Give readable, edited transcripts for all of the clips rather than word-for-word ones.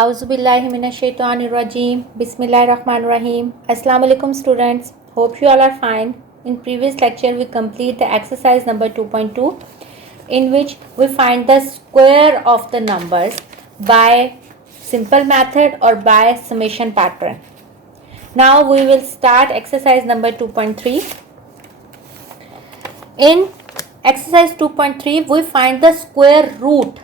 Auzubillahiminash-shaytanir-rajim. Bismillahir-rahmanir-rahim. Assalamu alaikum students. Hope you all are fine. In previous lecture we complete the exercise number 2.2 in which we find the square of the numbers by simple method or by summation pattern. Now we will start exercise number 2.3. In exercise 2.3 we find the square root.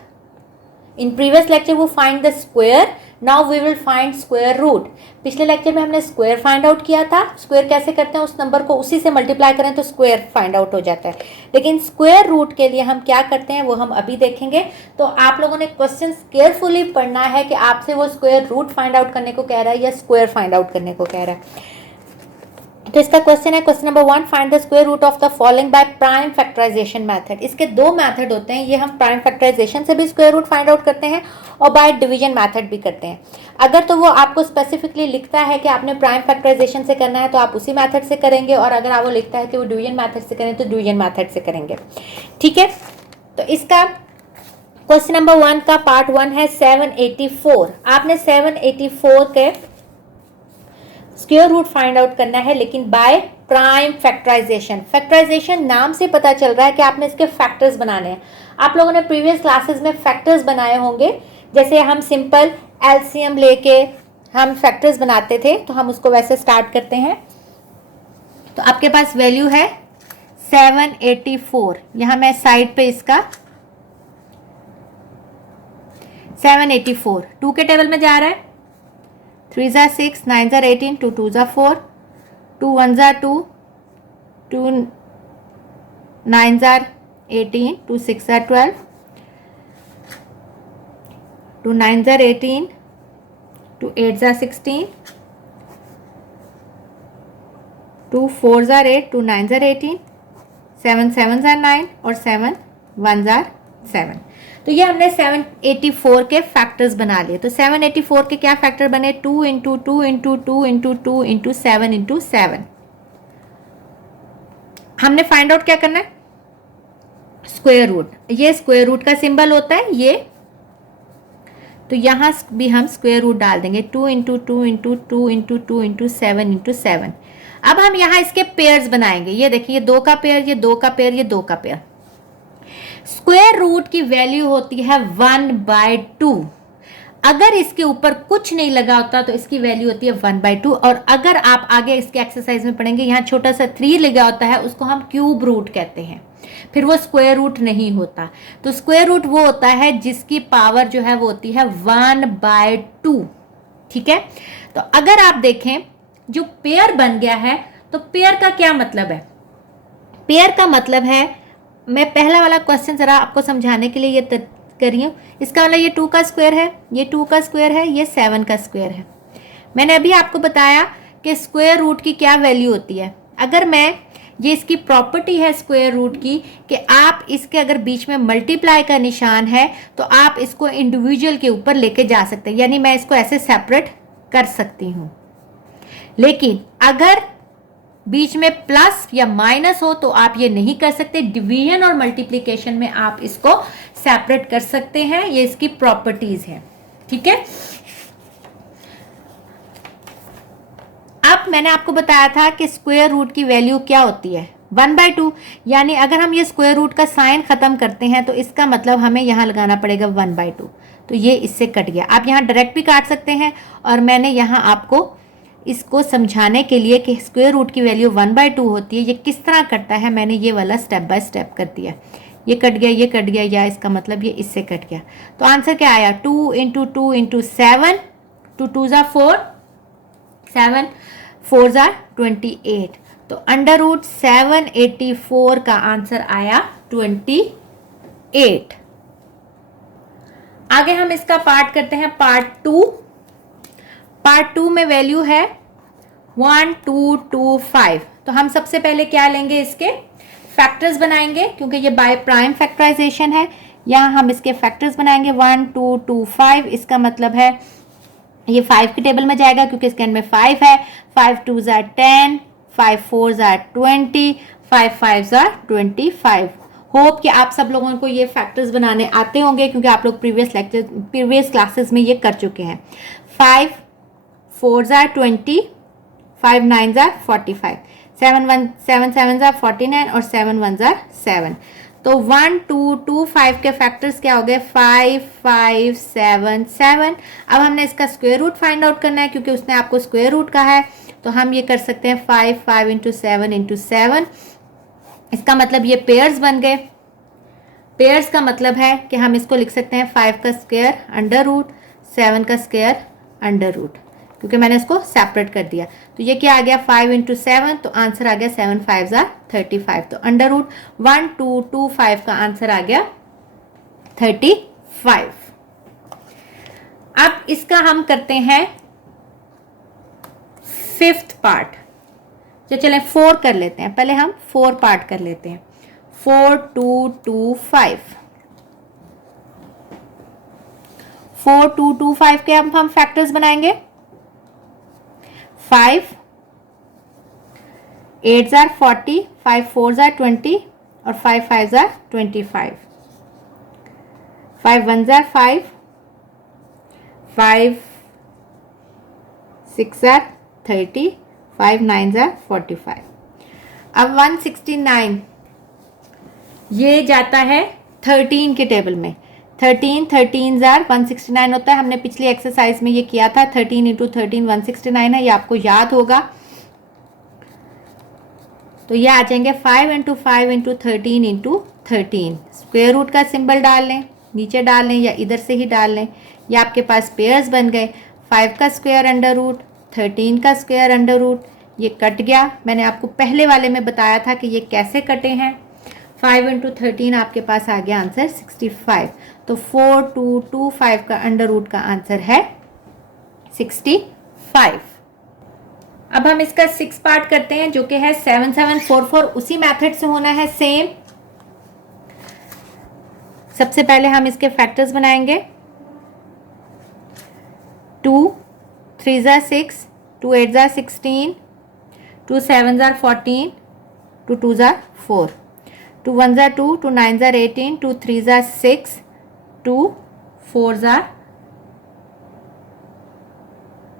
In previous lecture we find the square, now we will find square root. पिछले lecture में हमने square find out किया था. Square कैसे करते हैं, उस number को उसी से मल्टीप्लाई करें तो स्क्वायर फाइंड आउट हो जाता है. लेकिन स्क्वायर रूट के लिए हम क्या करते हैं वो हम अभी देखेंगे. तो आप लोगों ने क्वेश्चन केयरफुली पढ़ना है कि आपसे वो स्क्वायर रूट फाइंड आउट करने को कह रहा है या स्क्वायर फाइंड आउट करने को कह रहा है. तो इसका क्वेश्चन है, question number 1, find the square root of the following by prime factorization method. इसके दो मेथड होते हैं, ये हम प्राइम फैक्टराइजेशन से भी स्क्वायर रूट फाइंड आउट करते हैं और बाय डिवीजन मेथड भी करते हैं. अगर तो वो आपको स्पेसिफिकली लिखता है कि आपने प्राइम फैक्टराइजेशन से करना है तो आप उसी मेथड से करेंगे, और अगर वो लिखता है कि वो डिवीजन मेथड से करें तो डिवीजन मेथड से करेंगे. ठीक है, तो इसका क्वेश्चन नंबर 1 का पार्ट 1 है 784. आपने 784 के स्क्वायर रूट फाइंड आउट करना है, लेकिन बाय प्राइम फैक्टराइजेशन. फैक्टराइजेशन नाम से पता चल रहा है कि आपने इसके फैक्टर्स बनाने हैं. आप लोगों ने प्रीवियस क्लासेस में फैक्टर्स बनाए होंगे. जैसे हम सिंपल एलसीएम लेके हम फैक्टर्स बनाते थे, तो हम उसको वैसे स्टार्ट करते हैं. तो आपके पास वैल्यू है 784. यहां मैं साइड पे इसका 784 2 के टेबल में जा रहा है. 3 ज़ा 6, 9 ज़ा 18, 2 2 ज़ा 4, 2 1 ज़ा 2, 2 9 ज़ा 18, 2 6 ज़ा 12, 2 9 ज़ा 18, 2 8 ज़ा 16, 2 4 ज़ा 8, 2 9 ज़ा 18, 7 7 ज़ा 9 और 7 1 ज़ा 7. तो ये हमने 784 के फैक्टर्स बना लिए. तो 784 के क्या फैक्टर बने, 2 into 2 into 2 into 2 into 7 into 7. हमने फाइंड आउट क्या करना है, स्क्वायर रूट. ये स्क्वायर रूट का सिंबल होता है ये, तो यहां भी हम स्क्वायर रूट डाल देंगे. 2 into 2 into 2 into 2 into 7 into 7. अब हम यहां इसके पेयर्स बनाएंगे. ये देखिए, ये 2 का पेयर, ये 2 का पेयर, ये 2 का पेयर. स्क्वायर रूट की वैल्यू होती है 1/2. अगर इसके ऊपर कुछ नहीं लगा होता तो इसकी वैल्यू होती है 1/2. और अगर आप आगे इसके एक्सरसाइज में पढ़ेंगे, यहाँ छोटा सा 3 लगा होता है, उसको हम क्यूब रूट कहते हैं. फिर वो स्क्वायर रूट नहीं होता. तो स्क्वायर रूट वो होता है जिसकी पावर जो है वो होती है 1/2. ठीक है, तो अगर आप देखें जो पेयर बन गया है, तो पेयर का क्या मतलब है. पेयर का मतलब है, मैं पहला वाला क्वेश्चन जरा आपको समझाने के लिए ये कर रही हूँ. इसका मतलब ये 2 का स्क्वायर है, ये 2 का स्क्वायर है, ये 7 का स्क्वायर है. मैंने अभी आपको बताया कि स्क्वायर रूट की क्या वैल्यू होती है. अगर मैं, ये इसकी प्रॉपर्टी है स्क्वायर रूट की कि आप इसके अगर बीच में मल्टीप्लाई का निशान है तो आप इसको इंडिविजुअल के ऊपर लेके जा सकते हैं, यानी मैं इसको ऐसे सेपरेट कर सकती हूँ. लेकिन अगर बीच में प्लस या माइनस हो तो आप ये नहीं कर सकते. डिवीजन और मल्टीप्लिकेशन में आप इसको सेपरेट कर सकते हैं, ये इसकी प्रॉपर्टीज है. ठीक है, अब मैंने आपको बताया था कि स्क्वायर रूट की वैल्यू क्या होती है, 1/2. यानी अगर हम ये स्क्वायर रूट का साइन खत्म करते हैं तो इसका मतलब हमें यहां लगाना पड़ेगा 1/2. तो ये इससे कट गया. आप यहां डायरेक्ट भी काट सकते हैं, और मैंने यहां आपको इसको समझाने के लिए कि स्क्वायर रूट की वैल्यू 1/2 होती है, ये किस तरह कटता है, मैंने ये वाला स्टेप बाय स्टेप कर दिया. ये कट गया, ये कट गया, या इसका मतलब ये इससे कट गया. तो आंसर क्या आया, 2 इंटू 2 इंटू 7, 2 2 ज़ा 4, 7 4 ज़ा 28. तो अंडर रूट 784 का आंसर आया 28. आगे हम इसका पार्ट करते हैं, पार्ट 2. पार्ट 2 में वैल्यू है 1225. तो हम सबसे पहले क्या लेंगे, इसके फैक्टर्स बनाएंगे, क्योंकि ये बाय प्राइम फैक्टराइजेशन है. यहां हम इसके फैक्टर्स बनाएंगे. 1 2 2 5. इसका मतलब है ये 5 के टेबल में जाएगा क्योंकि इसके एंड में 5 है. 5 2 ज़ा 10, 5 4 ज़ा 20, 5 5 ज़ा 25. होप कि आप सब लोगों को ये फैक्टर्स बनाने आते होंगे, क्योंकि आप लोग प्रीवियस क्लासेस में ये कर चुके हैं। 5 4s are 20, 5 9s are 45, 7 7s are 49 और 7 1s are 7। तो 1 2 2 5 के फैक्टर्स क्या हो गए? 5 5 7 7। अब हमने इसका स्क्वायर रूट फाइंड आउट करना है, क्योंकि उसने आपको स्क्वायर रूट कहा है। तो हम ये कर सकते हैं 5 5 इंटू 7 इंटू 7। इसका मतलब ये पेयर्स बन गए। पेयर्स का मतलब है कि हम इसको लिख सकते हैं 5 का स्क्वायर अंडर रूट 7 का स्क्वायर अंडर रूट, क्योंकि मैंने इसको सेपरेट कर दिया। तो ये क्या आ गया? 5 इंटू 7, तो आंसर आ गया 7 5s are 35। तो अंडर रूट 1 2 2 5 का आंसर आ गया 35। अब इसका हम करते हैं 5th पार्ट। तो चलें 4 कर लेते हैं, पहले हम 4 पार्ट कर लेते हैं। 4 2 2 5, 4 2 2 5 के हम फैक्टर्स बनाएंगे। 5 8s are 40, 5 4s are 20 और 5 5s are 25, 5 1s are 5, 5 6 are 30, 5 9s are 45। अब 169 ये जाता है 13 के टेबल में। 13 13s are 169 होता है। हमने पिछली एक्सरसाइज में ये किया था। 13 इंटू 13 169 है, ये आपको याद होगा। तो ये आ जाएंगे 5 into 5 into 13 into 13। Square root का सिंबल डाल लें, नीचे डाल लें या इधर से ही डाल लें। ये आपके पास पेयर्स बन गए। 5 का स्क्वायर अंडर रूट, 13 का स्क्वायर अंडर रूट, ये कट गया। मैंने आपको पहले वाले में बताया था कि ये कैसे कटे हैं। 5 इंटू 13 आपके पास आ गया आंसर 65। तो 4 2 2 5 का अंडर रूट का आंसर है 65। अब हम इसका 6 पार्ट करते हैं, जो कि है 7 7 4 4। उसी मेथड से होना है सेम। सबसे पहले हम इसके फैक्टर्स बनाएंगे। 2 3s are 6, 2 8s are 16, 2 7s are 14, 2 2s are 4, 2 1s are 2, 2 9s are 18, 2 3s are 6, 2 4s are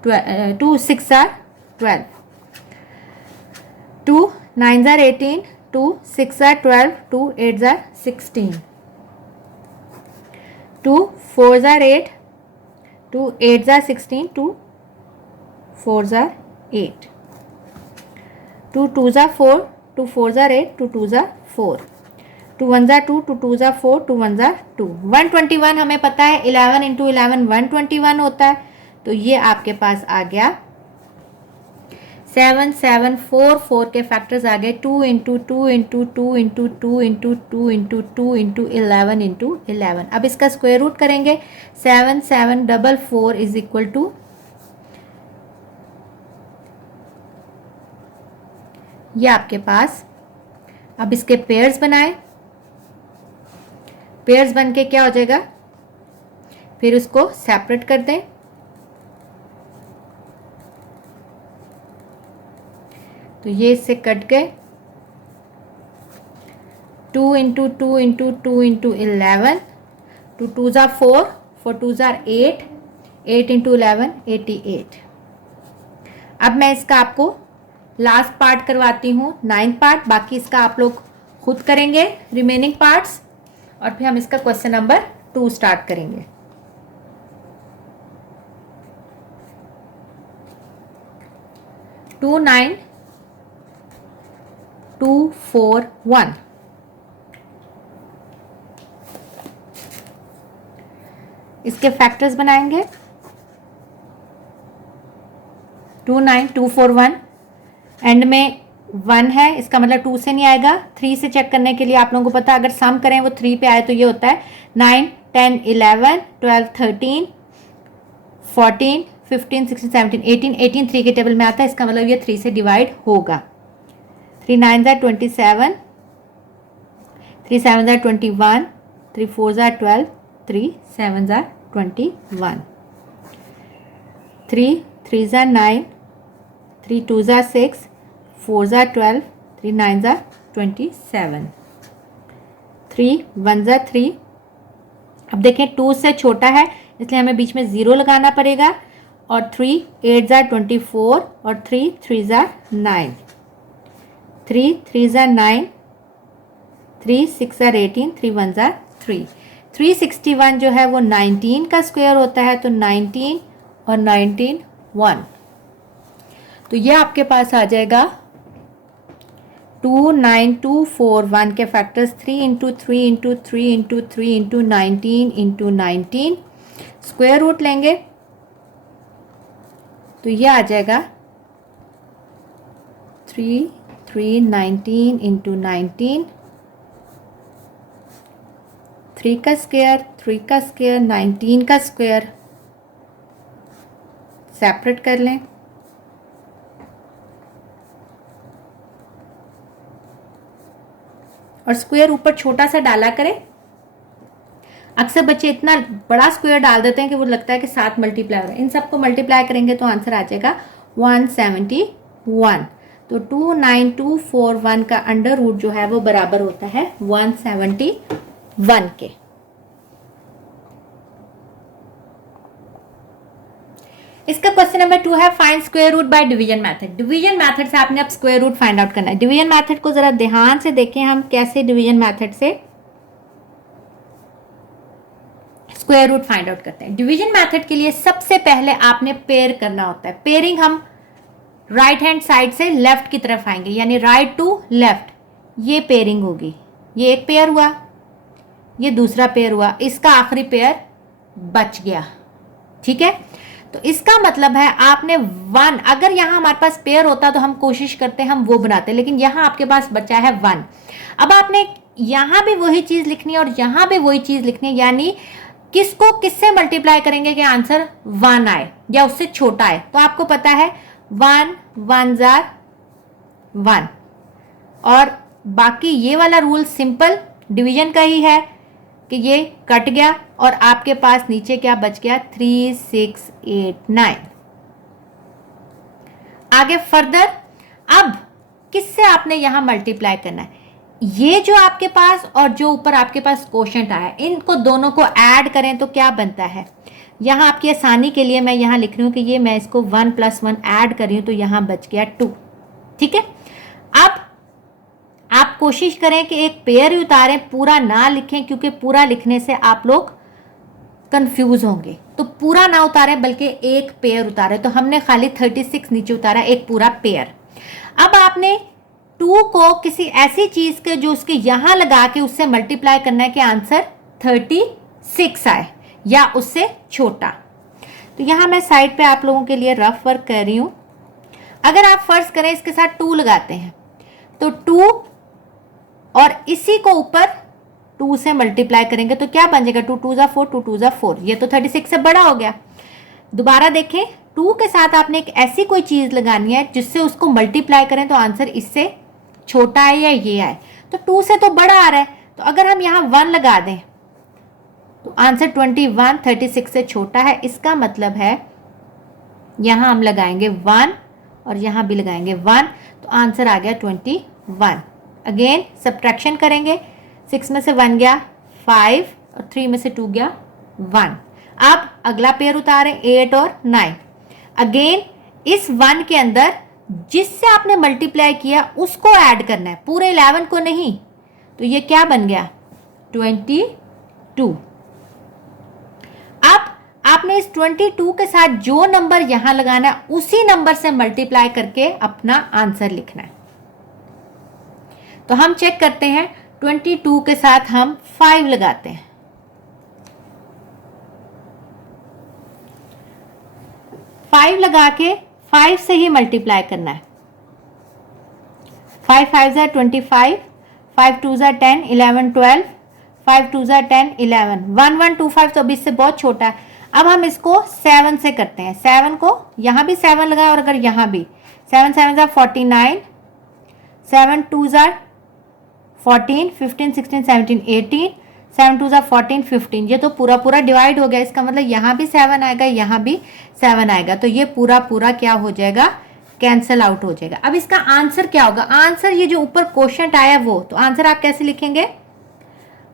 12, 2 6 are 12, 2 9s are 18, 2 6 are 12, 2 8s are 16, 2 4s are 8, 2 8s are 16, 2 4s are 8, 2 2s are 4, 2 4s are 8, 2 2s are 4, 2 1s are 2, 2 2s are 4, 2 1s are 2। 121 हमें पता है 11 into 11 121 होता है। तो ये आपके पास आ गया 7 7 4 4 के फैक्टर्स आ गए 2 into 2 into 2 into 2 into 2 into 2 into 11 into 11। अब इसका स्क्वायर रूट करेंगे। 7 7 4 4 इज इक्वल टू, ये आपके पास, अब इसके पेयर्स बनाए। पेयर्स बन के क्या हो जाएगा? फिर उसको सेपरेट कर दें। तो ये इससे कट गए। 2 into 2 into 2 into 11, 2 2s are 4, 4 2s are 8, 8 into 11 88। अब मैं इसका आपको लास्ट पार्ट करवाती हूँ, 9th पार्ट। बाकी इसका आप लोग खुद करेंगे रिमेनिंग पार्ट्स, और फिर हम इसका क्वेश्चन नंबर 2 स्टार्ट करेंगे। टू 9 2 4 1। इसके फैक्टर्स बनाएंगे। 2 9 2 4 1। एंड में 1 है, इसका मतलब 2 से नहीं आएगा। 3 से चेक करने के लिए आप लोगों को पता है, अगर सम करें वो 3 पे आए तो ये होता है 9 10 11 12 13 14 15 16 17 18। 18 3 के टेबल में आता है, इसका मतलब ये 3 से डिवाइड होगा। 3 9s are 27, 3 7s are 21, 3 4s are 12, 3 7s are 21, 3 3s are 9, 3 2s are 6, 4s are 12, 3 9s are 27, 3 1 ज़ा 3। अब देखें 2 से छोटा है इसलिए हमें बीच में 0 लगाना पड़ेगा, और 3 8 ज़ा 24 और 3 3 ज़ा 9, 3 3 ज़ा 9, 3 6 ज़ा 18, 3 1 ज़ा 3। 361 जो है वो 19 का स्क्वायर होता है, तो 19 और 19 1। तो ये आपके पास आ जाएगा 29241 के factors 3 into 3 into 3 into 3 into 19 into 19, square root लेंगे तो ये आ जाएगा 3 3 19 इंटू 19, 3 का स्क्वायर 3 का स्क्वायर 19 का स्क्वायर, सेपरेट कर लें। और स्क्वायर ऊपर छोटा सा डाला करें। अक्सर बच्चे इतना बड़ा स्क्वायर डाल देते हैं कि वो लगता है कि 7 मल्टीप्लाई हो रहा है। इन सबको मल्टीप्लाई करेंगे तो आंसर आ जाएगा 171। तो 29241 का अंडर रूट जो है वो बराबर होता है 171 के। इसका क्वेश्चन नंबर 2 है find square root by division method. Division method से आपने अब स्क्वायर रूट फाइंड आउट करना है। डिवीजन मेथड को जरा ध्यान से देखें, हम कैसे डिवीजन मेथड से स्क्वायर रूट फाइंड आउट करते हैं। डिवीजन मेथड के लिए सबसे पहले आपने पेयर करना होता है। पेयरिंग हम राइट हैंड साइड से लेफ्ट की तरफ आएंगे, यानी राइट टू लेफ्ट, ये पेयरिंग होगी। ये एक पेयर हुआ, ये दूसरा पेयर हुआ, इसका आखिरी पेयर बच गया। ठीक है, तो इसका मतलब है आपने 1, अगर यहां हमारे पास पेयर होता तो हम कोशिश करते हम वो बनाते, लेकिन यहां आपके पास बचा है 1। अब आपने यहां भी वही चीज लिखनी है और यहां भी वही चीज लिखनी है, यानी किसको किससे मल्टीप्लाई करेंगे कि आंसर 1 आए या उससे छोटा आए। तो आपको पता है 1 1 ज़ा 1, और बाकी ये वाला रूल सिंपल डिवीजन का ही है कि ये कट गया और आपके पास नीचे क्या बच गया 3 6 8 9। आगे फर्दर अब किससे आपने यहां मल्टीप्लाई करना है, ये जो आपके पास और जो ऊपर आपके पास कोशेंट आया है, इनको दोनों को ऐड करें तो क्या बनता है। यहां आपकी आसानी के लिए मैं यहां लिख रही हूं कि ये मैं इसको 1 + 1 ऐड कर रही हूं, तो यहां बच गया 2। ठीक है, अब आप कोशिश करें कि एक पेयर ही उतारें, पूरा ना लिखें, क्योंकि पूरा लिखने से आप लोग कंफ्यूज होंगे। तो पूरा ना उतारें बल्कि एक पेयर उतारें। तो हमने खाली 36 नीचे उतारा, एक पूरा पेयर। अब आपने 2 को किसी ऐसी चीज के जो उसके यहां लगा के उससे मल्टीप्लाई करना है कि आंसर 36 आए या उससे छोटा। तो यहां मैं साइड पे आप लोगों के लिए रफ वर्क कर रही हूं। अगर आप फर्ज करें इसके साथ 2 लगाते हैं तो 2 और इसी को ऊपर 2 से मल्टीप्लाई करेंगे तो क्या बन जाएगा 2 2 ज़ा 4, 2 2 ज़ा 4। ये तो 36 से बड़ा हो गया। दोबारा देखें, 2 के साथ आपने एक ऐसी कोई चीज लगानी है जिससे उसको मल्टीप्लाई करें तो आंसर इससे छोटा है या ये आए। तो 2 से तो बड़ा आ रहा है, तो अगर हम यहाँ 1 लगा दें तो आंसर 21 36 से छोटा है। इसका मतलब है यहां हम लगाएंगे 1 और यहां भी लगाएंगे 1, तो आंसर आ गया 21। अगेन सब्ट्रैक्शन करेंगे, 6 में से 1 गया 5 और 3 में से 2 गया 1। अब अगला पेयर उतारें 8 और 9। अगेन इस 1 के अंदर जिससे आपने मल्टीप्लाई किया उसको ऐड करना है, पूरे 11 को नहीं। तो ये क्या बन गया 22। अब आपने इस 22 के साथ जो नंबर यहां लगाना है उसी नंबर से मल्टीप्लाई करके अपना आंसर लिखना है। तो हम चेक करते हैं, 22 के साथ हम 5 लगाते हैं। 5 लगा के 5 से ही मल्टीप्लाई करना है। 5 5 ज़ा 25, 5 2 ज़ा 10, 11 12, 5 2 ज़ा 10 11, 1 1 2 5 तो अभी इससे बहुत छोटा है। अब हम इसको 7 से करते हैं। 7 को यहाँ भी 7 लगाए और अगर यहाँ भी 7 7 ज़ा 49, 7 2 ज़ा 14, 15 16 17 18, 7 2 ज़ा 14 15। ये तो पूरा पूरा डिवाइड हो गया, इसका मतलब यहाँ भी 7 आएगा, यहाँ भी 7 आएगा, तो ये पूरा पूरा क्या हो जाएगा कैंसल आउट हो जाएगा। अब इसका आंसर क्या होगा, आंसर ये जो ऊपर क्वोशंट आया वो, तो आंसर आप कैसे लिखेंगे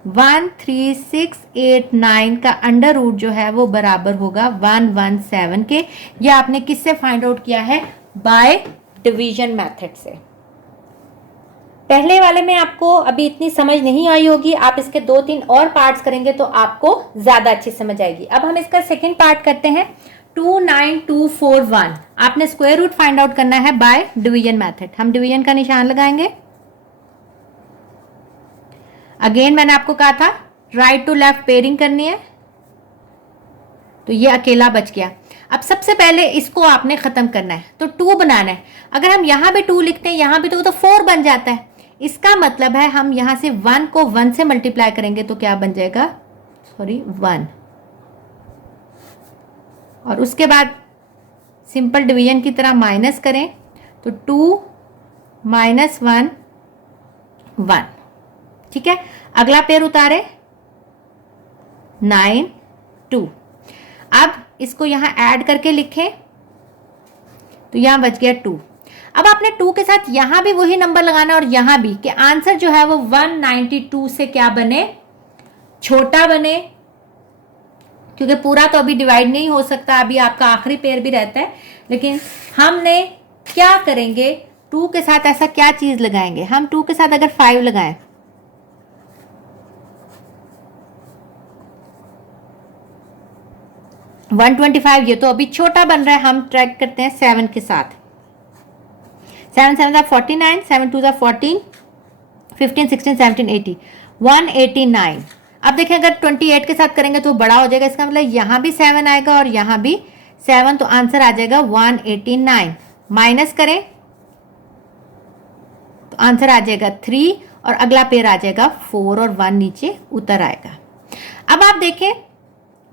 13689 का अंडर रूट जो है वो बराबर होगा 117 के। ये आपने किससे फाइंड आउट किया है? बाय डिवीजन मेथड से। पहले वाले में आपको अभी इतनी समझ नहीं आई होगी, आप इसके 2-3 और पार्ट्स करेंगे तो आपको ज्यादा अच्छी समझ आएगी। अब हम इसका सेकंड पार्ट करते हैं। 29241 आपने स्क्वायर रूट फाइंड आउट करना है बाय डिवीजन मेथड। हम डिवीजन का निशान लगाएंगे। अगेन मैंने आपको कहा था राइट टू लेफ्ट पेयरिंग करनी है, तो ये अकेला बच गया। अब सबसे पहले इसको आपने खत्म करना है, तो 2 बनाना है। अगर हम यहां भी 2 लिखते हैं, यहां भी तो 4 बन जाता है। इसका मतलब है हम यहां से 1 को 1 से मल्टीप्लाई करेंगे तो क्या बन जाएगा? 1। और उसके बाद सिंपल डिवीजन की तरह माइनस करें तो 2 - 1 1। ठीक है, अगला पेयर उतारे 9 2। अब इसको यहां ऐड करके लिखें तो यहां बच गया 2। अब आपने 2 के साथ यहां भी वही नंबर लगाना और यहां भी, कि आंसर जो है वो 192 से क्या बने? छोटा बने, क्योंकि पूरा तो अभी डिवाइड नहीं हो सकता, अभी आपका आखिरी पेयर भी रहता है। लेकिन हमने क्या करेंगे, 2 के साथ ऐसा क्या चीज लगाएंगे? हम 2 के साथ अगर 5 लगाएं, तो 125, ये तो अभी छोटा बन रहा है। हम ट्रैक करते हैं 7 के साथ। 7 7 49, 7 2 14, 15 16 17 18, 189। अब देखें अगर 28 के साथ करेंगे तो बड़ा हो जाएगा, इसका मतलब यहां भी 7 आएगा और यहां भी 7, तो आंसर आ जाएगा 189। माइनस करें तो आंसर आ जाएगा 3 और अगला पेयर आ जाएगा 4 और 1 नीचे उतर आएगा। अब आप देखें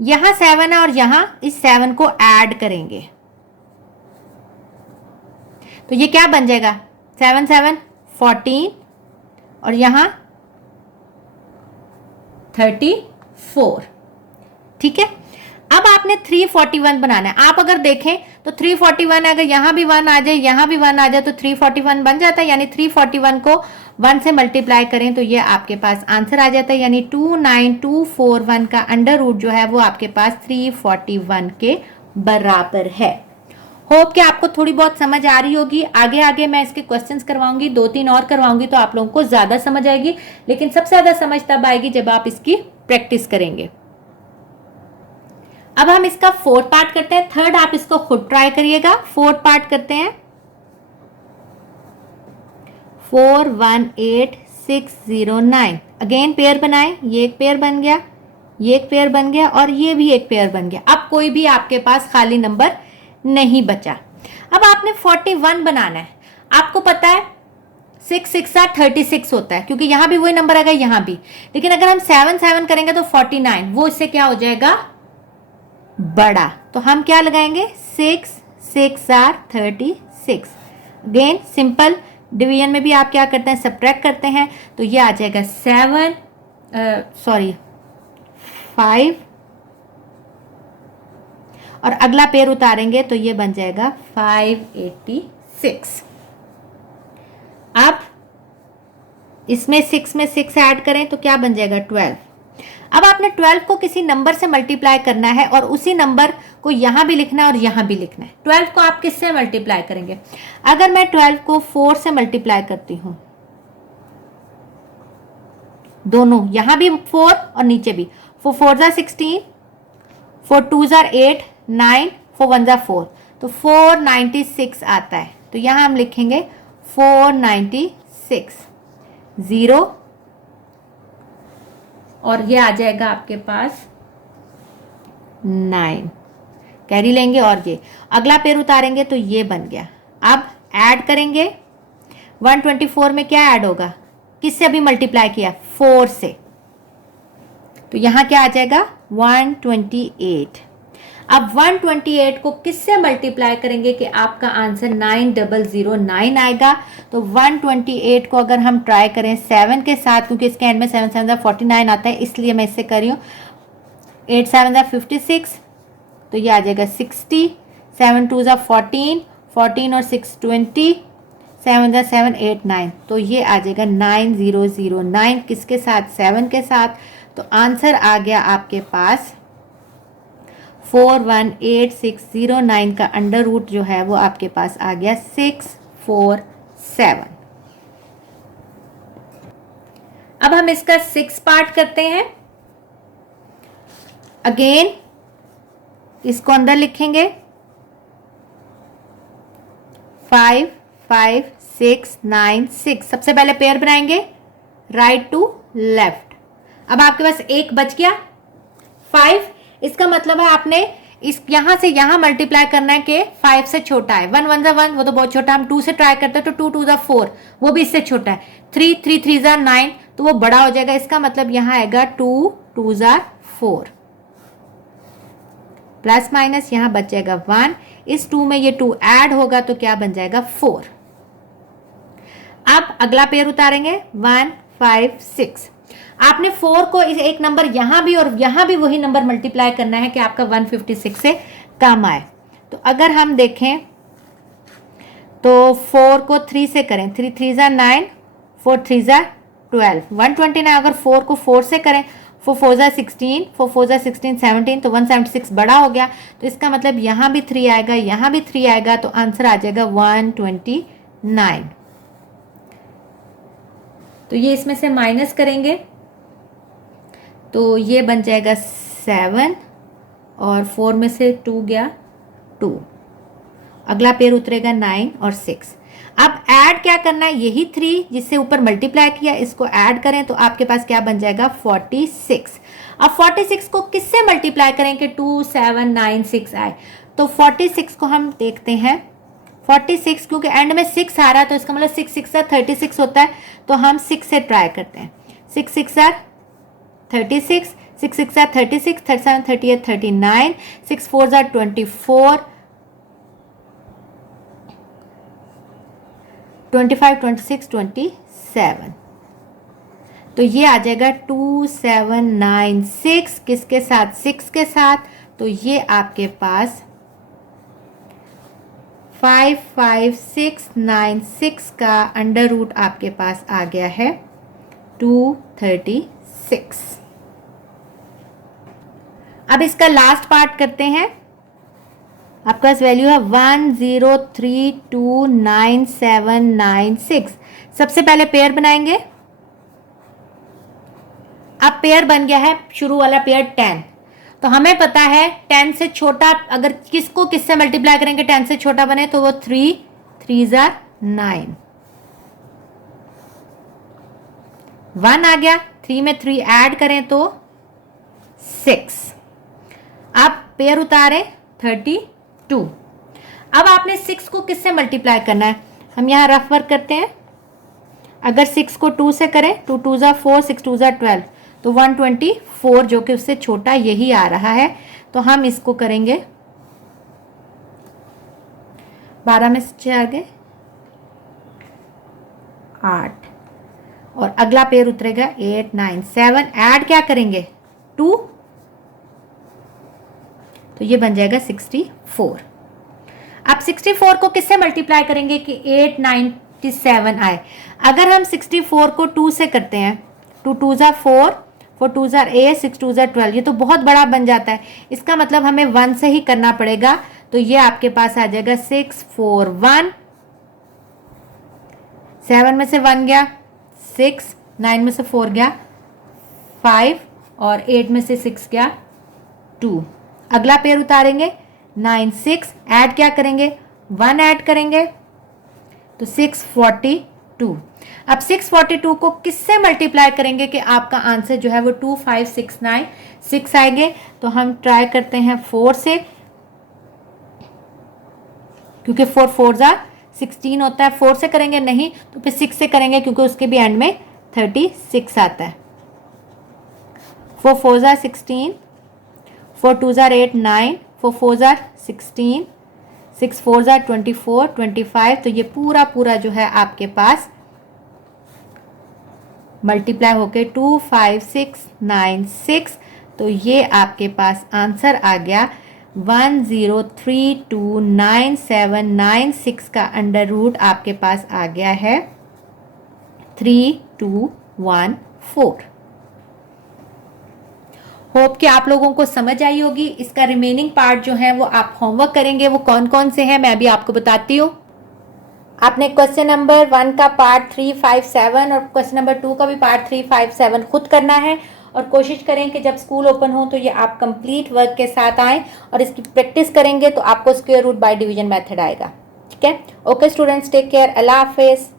यहां 7 है और यहां इस 7 को ऐड करेंगे तो ये क्या बन जाएगा? 7 7 14 और यहां 34। ठीक है, अब आपने 341 बनाना है। आप अगर देखें तो 341 अगर यहां भी 1 आ जाए, यहां भी 1 आ जाए तो 341 बन जाता है। यानी 341 को 1 से मल्टीप्लाई करें तो ये आपके पास आंसर आ जाता है। यानी 29241 का अंडर रूट जो है वो आपके पास 341 के बराबर है। होप कि आपको थोड़ी बहुत समझ आ रही होगी। आगे आगे मैं इसके क्वेश्चंस करवाऊंगी, 2-3 और करवाऊंगी तो आप लोगों को ज्यादा समझ आएगी। लेकिन सबसे ज्यादा समझ तब आएगी जब आप इसकी प्रैक्टिस करेंगे। अब हम इसका 4th पार्ट करते हैं। 3rd आप इसको खुद ट्राई करिएगा। 4th पार्ट करते हैं। 418,609। अगेन पेयर बनाए, ये एक पेयर बन गया, ये एक पेयर बन गया और ये भी एक पेयर बन गया। अब कोई भी आपके पास खाली नंबर नहीं बचा। अब आपने 41 बनाना है। आपको पता है 6 6 36 होता है, क्योंकि यहां भी वही नंबर आएगा, यहां भी। लेकिन अगर हम 7 7 करेंगे तो 49, वो इससे क्या हो जाएगा? बड़ा। तो हम क्या लगाएंगे? 6 6 36। अगेन सिंपल डिवीजन में भी आप क्या करते हैं? सब्ट्रैक्ट करते हैं। तो ये आ जाएगा 5 और अगला पेयर उतारेंगे तो ये बन जाएगा 586। अब इसमें 6 में 6 ऐड करें तो क्या बन जाएगा? 12। अब आपने 12 को किसी नंबर से मल्टीप्लाई करना है और उसी नंबर को यहां भी लिखना है और यहां भी लिखना है। 12 को आप किससे मल्टीप्लाई करेंगे? अगर मैं 12 को 4 से मल्टीप्लाई करती हूं, दोनों यहां भी 4 और नीचे भी, 4 4 16, 4 2 8 9, 4 1 4, तो 496 आता है। तो यहां हम लिखेंगे 496 0 और ये आ जाएगा आपके पास 9। कैरी लेंगे और ये अगला पेयर उतारेंगे तो ये बन गया। अब ऐड करेंगे 124 में क्या ऐड होगा? किससे अभी मल्टीप्लाई किया? 4 से। तो यहां क्या आ जाएगा? 128। अब 128 को किससे मल्टीप्लाई करेंगे कि आपका आंसर 9009 आएगा? तो 128 को अगर हम ट्राई करें 7 के साथ, क्योंकि इसके एंड में 7 7 49 आता है, इसलिए मैं इससे कर रही हूँ। 8 7 56, तो ये आ जाएगा 60, 7 2 14, 14 और 6 20, 7 जा 7 8 9, तो ये आ जाएगा 9009 किसके साथ, 7 के साथ। तो आंसर आ गया आपके पास 418609 का अंडर रूट जो है वो आपके पास आ गया 647। अब हम इसका 6 पार्ट करते हैं। अगेन इसको अंदर लिखेंगे 5 5 6 9 6। सबसे पहले पेयर बनाएंगे राइट टू लेफ्ट। अब आपके पास एक बच गया 5, इसका मतलब है आपने इस यहां से यहां मल्टीप्लाई करना है कि 5 से छोटा है। 1 1 जा 1, वो तो बहुत छोटा, हम 2 से ट्राई करते हैं तो 2 2 जा 4, वो भी इससे छोटा है। 3 3 3 जा 9, तो वो बड़ा हो जाएगा। इसका मतलब यहां आएगा 2 2 जा 4, प्लस माइनस यहां बच जाएगा 1। इस 2 में ये 2 ऐड होगा तो क्या बन जाएगा 4। अब अगला पेयर उतारेंगे 1 5 6। आपने 4 को इस एक नंबर यहां भी और यहां भी वही नंबर मल्टीप्लाई करना है कि आपका 156 से कम आए। तो अगर हम देखें तो 4 को 3 से करें, 3 3 जा 9, 4 3 जा 12, 129। अगर 4 को 4 से करें, 4 4 जा 16, 4 4 जा 16 17, तो 176 बड़ा हो गया। तो इसका मतलब यहां भी 3 आएगा, यहां भी 3 आएगा, तो आंसर आ जाएगा 129। तो ये इसमें से माइनस करेंगे तो ये बन जाएगा 7 और 4 में से 2 गया 2। अगला पेयर उतरेगा 9 और 6। अब ऐड क्या करना है, यही 3 जिससे ऊपर मल्टीप्लाई किया इसको ऐड करें तो आपके पास क्या बन जाएगा 46। अब 46 को किससे मल्टीप्लाई करें कि 2 7 9 6 आए। तो 46 को हम देखते हैं 46, क्योंकि एंड में 6 आ रहा है तो इसका मतलब 6 6 36 होता है। तो हम 6 से ट्राई करते हैं। 6 6 36, 6 6 36, 37 38 39, 6 4 24, 25 26 27। तो ये आ जाएगा 2796 किसके साथ, 6 के साथ। तो ये आपके पास 55696 का अंडर रूट आपके पास आ गया है 236। अब इसका लास्ट पार्ट करते हैं। आपके पास वैल्यू है 10329796। सबसे पहले पेयर बनाएंगे। अब पेयर बन गया है शुरू वाला पेयर 10। तो हमें पता है 10 से छोटा अगर किसको किससे मल्टीप्लाई करेंगे 10 से छोटा बने तो वो 3 3 जा 9, 1 आ गया। 3 में 3 ऐड करें तो 6। अब पेयर उतारे 32। अब आपने 6 को किससे मल्टीप्लाई करना है, हम यहां रफ वर्क करते हैं। अगर 6 को 2 से करें 2 2 जा 4, 6 2 जा 12, तो 124 जो कि उससे छोटा यही आ रहा है। तो हम इसको करेंगे 12 में से 6 आ गए 8 और अगला पेयर उतरेगा 8 9 7। ऐड क्या करेंगे 2, तो ये बन जाएगा 64। अब 64 को किससे मल्टीप्लाई करेंगे कि 897 आए। अगर हम 64 को 2 से करते हैं 2 2 जा 4, 4 2 जा 8, 6 2 जा 12, ये तो बहुत बड़ा बन जाता है। इसका मतलब हमें 1 से ही करना पड़ेगा। तो ये आपके पास आ जाएगा 641। 7 में से 1 गया 6, 9 में से 4 गया 5 और 8 में से 6 गया 2। अगला पेयर उतारेंगे 9 6। ऐड क्या करेंगे 1 ऐड करेंगे तो 642। अब 642 को किससे मल्टीप्लाई करेंगे कि आपका आंसर जो है वो 25696 आएंगे। तो हम ट्राई करते हैं 4 से, क्योंकि 4 4 जा 16 होता है। 4 से करेंगे नहीं तो फिर 6 से करेंगे क्योंकि उसके भी एंड में 36 आता है। 4 4 जा 16, 4 2 जा 8 9, 4 4 जा 16, 6 4 जा 24 25। तो ये पूरा जो है आपके पास मल्टीप्लाई होके 25696। तो ये आपके पास आंसर आ गया 10329796 का अंडर रूट आपके पास आ गया है 3214। होप कि आप लोगों को समझ आई होगी। इसका रिमेनिंग पार्ट जो है वो आप होमवर्क करेंगे, वो कौन कौन से हैं मैं अभी आपको बताती हूँ। आपने क्वेश्चन नंबर 1 का पार्ट 357 और क्वेश्चन नंबर 2 का भी पार्ट 357 खुद करना है, और कोशिश करें कि जब स्कूल ओपन हो तो ये आप कंप्लीट वर्क के साथ आएँ और इसकी प्रैक्टिस करेंगे तो आपको square root by division method आएगा। ठीक है, ओके स्टूडेंट्स, टेक केयर, अल्लाह हाफिज़।